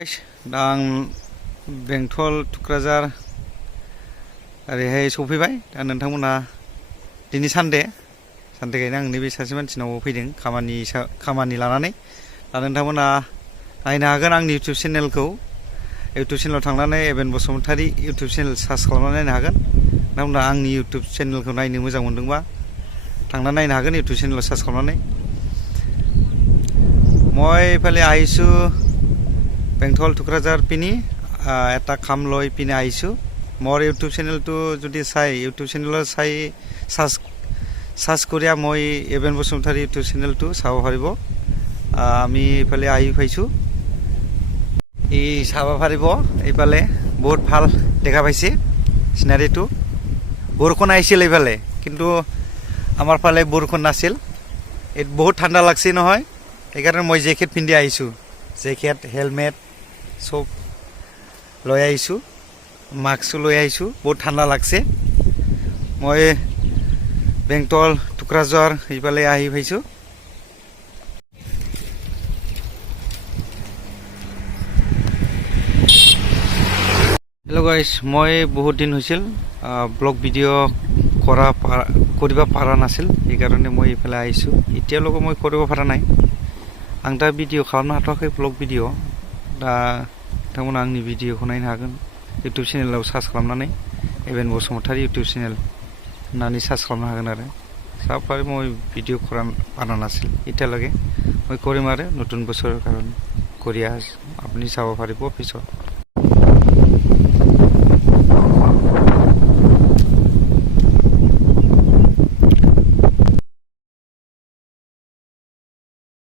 आं बेंटल टुक्राझार ओरैहाय सफैबाय दा नोंथांमोना दिनै सानदेखायनो आं नैबे सासे मानसिनाव फैदों खामानि लानानै दा नोंथांमोना नायनो हागोन आंनि इउटुब चेनेलखौ इउटुब चेनेलाव थांनानै एबेन बसुमतारी इउटुब चेनेल सार्च खालामनानै नायनो हागोन नोंथांमोना आंनि इउटुब चेनेलखौ नायनो मोजां मोनदोंबा थांनानै नायनो हागोन इउटुब चेनेलाव सार्च खालामनानै মই এইফালে আহিছো বেংটল টুক্ৰাঝাৰ পিনি এটা কাম লৈ পিনে আহিছো মোৰ ইউটিউব চেনেলটো যদি চাই ইউটিউব চেনেলত চাই সাৰ্চ কৰিয়া মই এবেন বসুমতাৰী ইউটিউব চেনেলটো চাব পাৰিব আমি এইফালে আহি পাইছো এই চাব পাৰিব এইফালে বহুত ভাল দেখা পাইছে সিনাৰীটো বৰষুণ আহিছিল এইফালে কিন্তু আমাৰ ফালে বৰষুণ নাছিল এই বহুত ঠাণ্ডা লাগছে নহয় এইকাৰণে মই জেকেট পিন্ধি আহিছো জেকেট হেলমেট সব লৈ আহিছো মাস্ক লৈ আহিছো বহুত ঠাণ্ডা লাগছে মই বেংটল টুক্ৰাঝাৰ এইফালে আহি পাইছো হেল্ল' গাইজ মই বহুত দিন হৈছিল ব্লগ ভিডিঅ' কৰিব পৰা নাছিল এইকাৰণে মই এইফালে আহিছো এতিয়ালৈকে মই কৰিব পৰা নাই आं दा भिडिअ खालामनो हाथ'वाखै ब्लग भिडिअ दा नोंथांमोना आंनि भिडिअखौ नायनो हागोन इउटुब चेनेलाव सार्च खालामनानै एबेन बसुमतारी इउटुब चेनेल होननानै सार्च खालामनो हागोन आरो চাবপাৰি মই ভিডিঅ কৰা নাছিল এতিয়ালৈকে মই কৰিম আৰু নতুন বছৰৰ কাৰণে কৰি আপুনি চাব পাৰিব পিছত